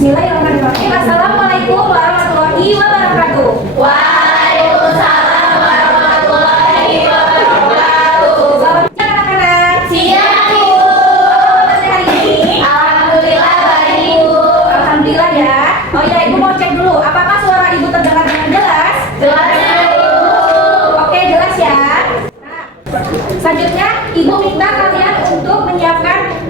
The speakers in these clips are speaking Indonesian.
Bismillahirrahmanirrahim. Assalamualaikum warahmatullahi wabarakatuh. Waalaikumsalam warahmatullahi wabarakatuh. Selamat siang anak-anak. Siang Bu. Hari ini Alhamdulillah baik Bu. alhamdulillah ya. Oh ya, Ibu mau cek dulu apakah suara Ibu terdengar dengan jelas? Jelas Bu. Oke, jelas ya. Nah, selanjutnya Ibu minta kalian untuk menyiapkan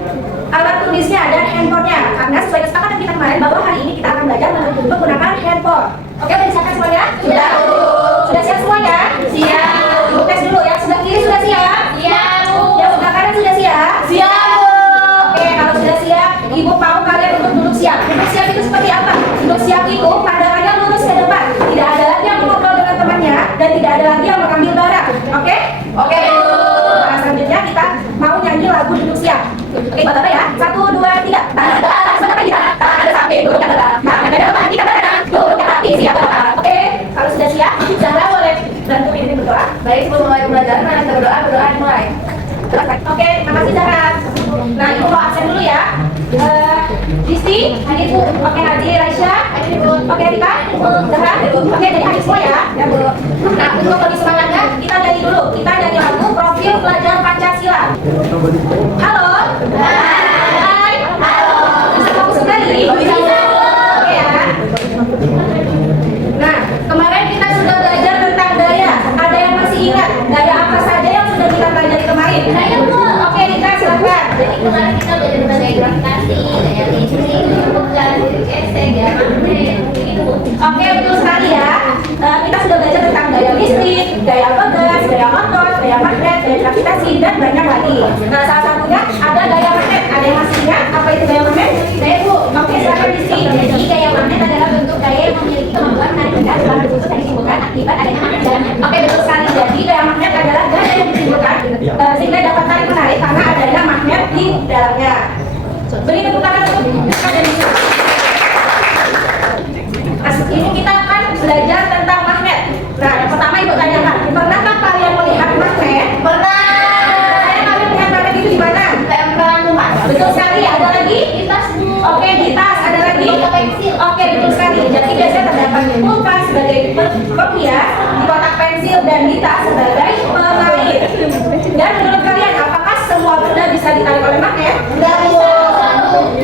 alat tulisnya dan handphonenya, karena sesuai kesepakatan kita kemarin bahwa hari ini kita akan belajar menggunakan handphone. Oke, udah disiapkan semuanya? Sudah Bu. Sudah siap semuanya? Siap. Ibu tes dulu ya. Sebelah kiri sudah siap? Siap Bu. Yang sebelah kanan sudah siap? Siap Bu. Oke, kalau sudah siap, Ibu mau kalian untuk duduk siap. Duduk siap itu seperti apa? Duduk siap itu pandangannya lurus ke depan. Tidak ada lagi yang mengobrol dengan temannya dan tidak ada lagi yang mengambil barang. Oke? Oke Bu. Nah, selanjutnya kita mau nyanyi lagu duduk siap. Oke, Bapak ya. 1, 2, 3. Tangan ke atas, mencapai kita. Tangan ada sampai duduk yang tegak. Tangan ada depan, kita kanan. Duduk yang rapi, siap berdoa. Oke, kalau sudah siap, Zahra boleh bantu ini berdoa. Baik sebelum mulai pembelajaran, mari kita berdoa dimulai. Oke, terima kasih Zahra. Nah, Ibu mau absen dulu ya. Disti, Ibu, oke Hadi, Raisya, oke Rika, Zahra, oke jadi hadir semua ya. Ya Bu. Nah, untuk lebih semangatnya, kita nyanyi dulu. Kita nyanyi lagu Profil Pelajar Pancasila. Halo. Hai. Halo. Bisa fokus sekali. Bisa Bu. Oke ya. Nah, kemarin kita sudah belajar tentang gaya. Ada yang masih ingat gaya apa saja yang sudah kita pelajari kemarin? Gaya, Bu. Oke, Rika silakan. Jadi kemarin kita belajar tentang gaya gravitasi, gaya listrik, bukan gesek, gaya magnet, gitu Bu. Oke, betul sekali ya. Kita sudah belajar tentang gaya listrik, gaya gas, gaya motor, gaya magnet, gaya gravitasi, dan banyak lagi. Nah, salah satunya ada gaya magnet. Ada yang masih ingat apa itu gaya magnet? Gaya Bu. Oke, silakan Disti. Jadi gaya magnet adalah bentuk gaya yang memiliki kemampuan menarik benda setelah berputus dan disimpulkan akibat adanya magnet dalamnya. Oke, betul sekali. Jadi gaya magnet adalah gaya yang ditimbulkan sehingga dapat tarik menarik karena adanya magnet di dalamnya. Beri tepuk tangan untuk kalian. Ini kita akan belajar tentang magnet. Nah, yang pertama Ibu tanyakan, pernahkah kalian melihat magnet? Pernah. Kalian melihat magnet itu di mana? Tempelan rumah. Betul sekali. Ada lagi? Di tas Bu. Oke, di tas. Ada lagi? Di pensil. Oke, betul sekali. Jadi biasanya terdapat pulpen sebagai penghias, di kotak pensil dan di tas sebagai pemain. Dan menurut kalian, apakah semua benda bisa ditarik oleh magnet? Enggak bisa.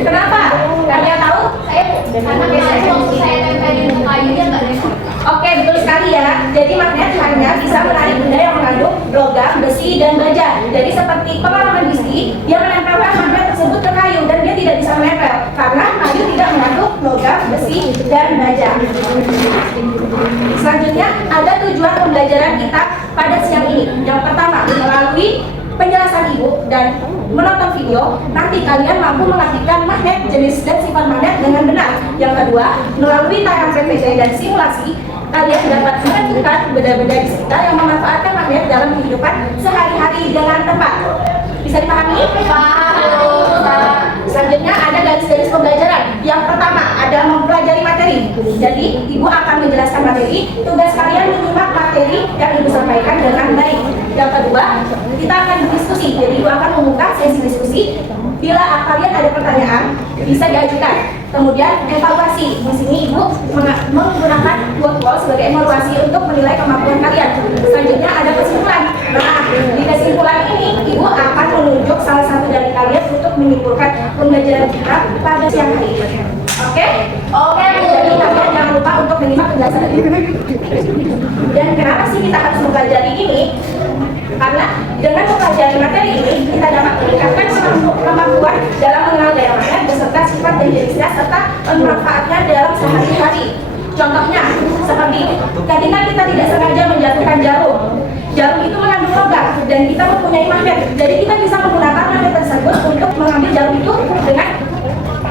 Kenapa? Kalian tahu? Saya karena biasanya waktu saya tempelin ke kayunya nggak nempel. Oke, betul sekali ya. Jadi magnet hanya bisa menarik benda yang mengandung logam, besi, dan baja. Jadi seperti pengalaman Disti, dia menempelkan magnet tersebut ke kayu dan dia tidak bisa menempel karena kayu tidak mengandung logam, besi, dan baja. Selanjutnya ada tujuan pembelajaran kita pada siang ini. Yang pertama, melalui penjelasan Ibu dan menonton video, nanti kalian mampu mengartikan magnet, jenis dan sifat magnet dengan benar. Yang kedua, melalui tayangan PPT dan simulasi, kalian dapat menentukan benda-benda di sekitar yang memanfaatkan magnet dalam kehidupan sehari-hari dengan tepat. Bisa dipahami? Paham. Selanjutnya ada garis-garis pembelajaran. Yang pertama ada mempelajari materi. Jadi Ibu akan menjelaskan materi. Tugas kalian menyimak materi yang Ibu sampaikan dengan baik. Yang kedua, kita akan berdiskusi. Jadi Ibu akan membuka sesi diskusi. Bila kalian ada pertanyaan, bisa diajukan. Kemudian evaluasi. Di sini Ibu menggunakan workball sebagai evaluasi untuk menilai kemampuan kalian. Selanjutnya ada kesimpulan. Nah, di kesimpulan ini Ibu akan menunjuk salah satu dari kalian untuk menyimpulkan pembelajaran kita pada siang hari ini. Oke? Oke Bu. Jadi kalian jangan lupa untuk menyimak penjelasan ini. Dan kenapa sih kita harus mempelajari ini? Karena dengan mempelajari materi ini, kita dapat meningkatkan kemampuan dalam mengenal gaya magnet beserta sifat dan jenisnya serta memanfaatnya dalam sehari-hari. Contohnya, seperti ketika kita tidak sengaja menjatuhkan jarum. Jarum itu mengandung logam dan kita mempunyai magnet. Jadi kita bisa menggunakan magnet tersebut untuk mengambil jarum itu dengan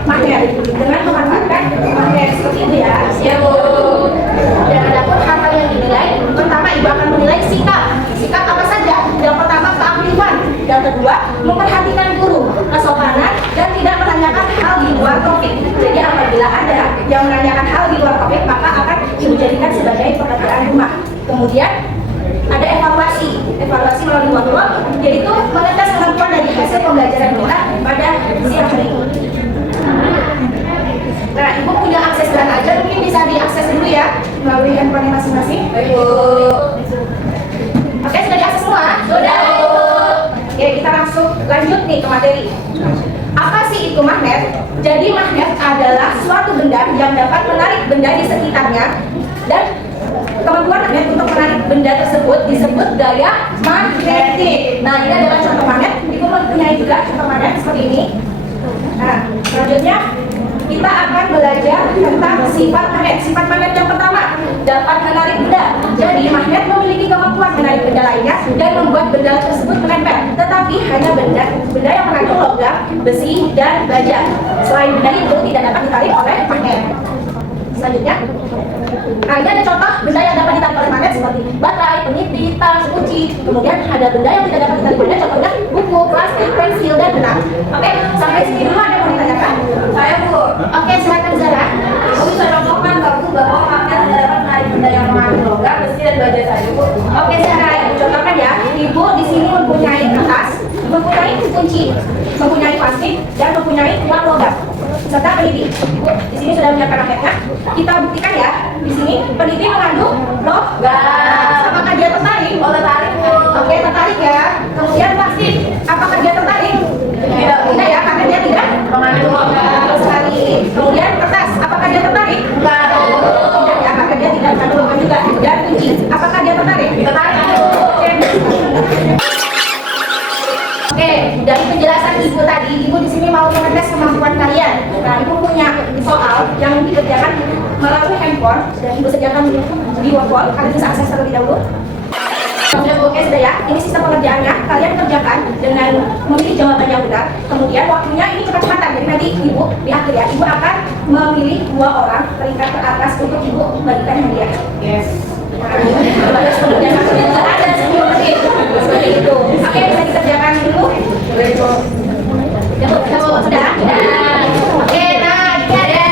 magnet, dengan memanfaatkan magnet seperti itu ya. Ya Bu. Dan ada pun hal-hal yang dinilai. Pertama, Ibu akan menilai sikap. Sikap apa saja? Yang pertama, keaktifan. Yang kedua, memperhatikan guru, kesopanan, dan tidak menanyakan hal di luar topik. Jadi apabila ada yang menanyakan hal di luar topik, maka akan Ibu jadikan sebagai pekerjaan rumah. Kemudian ada evaluasi melalui workshop, yaitu mengetes kemampuan dari hasil pembelajaran kita pada siang hari ini. Nah, Ibu diakses dulu ya melalui handphone masing-masing. Oke, sudah diakses semua? Sudah. Oke, kita langsung lanjut nih ke materi. Apa sih itu magnet? Jadi magnet adalah suatu benda yang dapat menarik benda di sekitarnya, dan kemampuan magnet untuk menarik benda tersebut disebut gaya magnetik. Nah, ini adalah contoh magnet. Ibu mempunyai juga contoh magnet seperti ini. Nah, selanjutnya kita akan belajar tentang sifat magnet. Sifat magnet yang pertama, dapat menarik benda. Jadi magnet memiliki kemampuan menarik benda lainnya dan membuat benda tersebut menempel. Tetapi hanya benda yang mengandung logam, besi, dan baja. Selain benda itu tidak dapat ditarik oleh magnet. Selanjutnya, nah ini ada contoh benda yang dapat ditarik oleh magnet seperti baterai, peniti, tas, kunci. Kemudian ada benda yang tidak dapat ditarik magnet, contohnya buku, plastik, pensil, dan benang. Oke, sampai sini dulu ada yang mau ditanyakan? Saya Bu. Oke, silakan Zara. Aku bisa contohkan ke Bu bahwa magnet tidak dapat menarik benda yang mengandung logam, besi, dan baja saja Bu. Oke, Zara, ibu contohkan ya. Ibu di sini mempunyai kertas, mempunyai kunci, mempunyai plastik, dan mempunyai uang logam serta peniti. Ibu di sini sudah menyiapkan magnetnya. Kita buktikan ya. Di sini peniti mengandung logam. Apakah dia tertarik? Oh, tertarik Bu. Oke, tertarik ya. Kemudian plastik, apakah dia tertarik? Tidak ya, karena dia tidak Mengandung logam. betul sekali. Kemudian kertas, apakah dia tertarik? Enggak. Tidak ya, karena dia tidak mengandung logam juga. Dan kunci, apakah dia tertarik? Tertarik Bu. Oke, dari penjelasan ibu tadi, ibu di sini mau mengetes kemampuan kalian. Nah, ibu punya soal yang dikerjakan melalui handphone dan ibu sediakan di wall. Kalian bisa akses terlebih dahulu. Oke, sudah ya. Ini sistem pengerjaannya. Kalian kerjakan dengan memilih jawaban yang benar. Kemudian waktunya ini cepat-cepatan. Jadi nanti ibu di akhir ya, ibu akan memilih 2 orang peringkat teratas untuk ibu membagikan hadiah. Yes. Dan maksudnya juga ada 10 menit seperti itu. Oke, bisa dikerjakan dulu. Sudah? Oke, nah ini ada.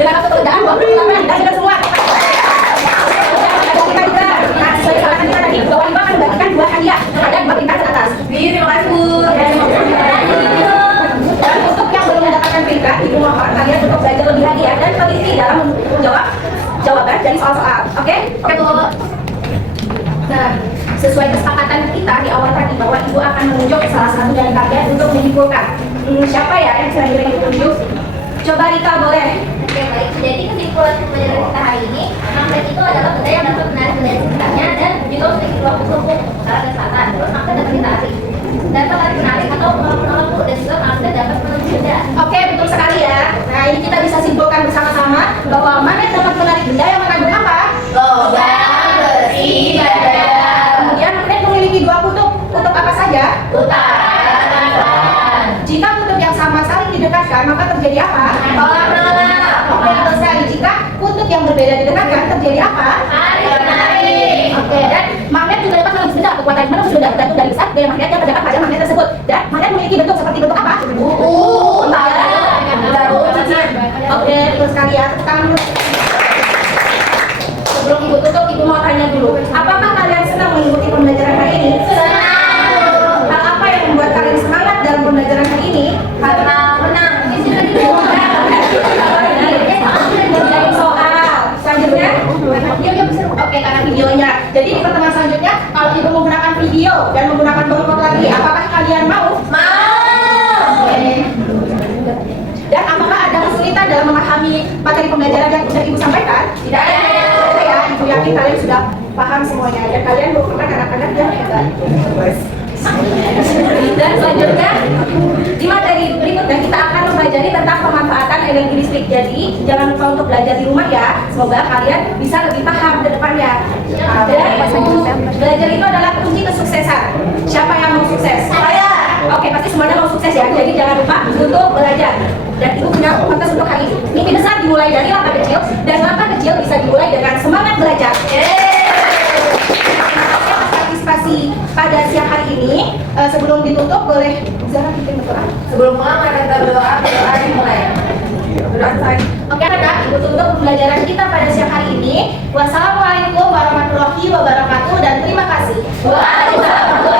Dengan pekerjaan 28 dan sudah semua. Kita juga, nah sesuai kesepakatan kita tadi, bahwa ibu akan membagikan 2 hadiah. Ada 2 tingkat ke atas. Terima kasih Bu. Dan untuk yang belum mendapatkan peringkat, ibu mohon kalian untuk belajar lebih lagi ya dan teliti dalam menjawab jawaban dari soal-soal. Oke? Oke Bu. Nah, sesuai kesepakatan kita di awal tadi bahwa ibu akan menunjuk salah satu dari kalian untuk menyimpulkan. Siapa ya yang selanjutnya ditunjuk? Coba Rika boleh. Oke baik, jadi kesimpulan pembelajaran kita hari ini, magnet itu adalah benda yang dapat menarik benda di sekitarnya dan juga memiliki ruang tumpuk ke arah ke selatan. Terus magnet dapat ditarik dan tarik menarik atau menolak dan juga magnet dapat menuju benda. Oke, betul sekali ya. Nah, ini kita bisa simpulkan bersama-sama bahwa magnet dapat menarik benda yang mengandung apa? Logam, besi, baja. Kemudian magnet memiliki 2 kutub. Kutub apa saja? Utara dan selatan. Jika kutub yang sama saling didekatkan, maka terjadi apa? Tolak menolak. Oke, betul sekali. Jika kutub yang berbeda didekatkan, terjadi apa? Tarik menarik. Oke, dan magnet juga dapat menembus benda. Kekuatan menembus benda tergantung dari zat gaya magnet yang terdapat pada magnet tersebut. Dan magnet memiliki bentuk seperti bentuk apa? Utara. Oke, betul sekali ya. Tepuk tangan dulu. Sebelum ibu tutup, ibu mau tanya dulu. Apakah kalian senang mengikuti pembelajaran hari ini? Senang. Hal apa yang membuat kalian semangat dalam pembelajaran hari ini? Karena menang. Mengerjain soal. Selanjutnya, oke, karena videonya. Jadi di pertemuan selanjutnya, kalau ibu menggunakan video dan menggunakan board lagi, apakah kalian mau? Mau. Oke. Dan apakah ada kesulitan dalam memahami materi pembelajaran yang sudah ibu sampaikan? Tidak ada. Tidak ya, ibu yakin kalian sudah paham semuanya dan kalian merupakan anak-anak yang hebat. Dan selanjutnya di materi berikutnya kita akan mempelajari tentang pemanfaatan energi listrik. Jadi jangan lupa untuk belajar di rumah ya. Semoga kalian bisa lebih paham ke depannya. Dan belajar itu adalah kunci kesuksesan. Siapa yang mau sukses? Saya. Oke, pasti semuanya mau sukses ya. Jadi jangan lupa untuk belajar. Dan ibu punya kontes untuk hari ini. Mimpi besar dimulai dari langkah kecil dan langkah kecil bisa dimulai dengan semangat belajar. Partisipasi pada siang hari ini. Sebelum ditutup boleh Zara pimpin berdoa. Sebelum pulang mari kita berdoa dimulai. Oke, anak, ibu tutup pembelajaran kita pada siang hari ini. Wassalamualaikum warahmatullahi wabarakatuh dan terima kasih. Waalaikumsalam.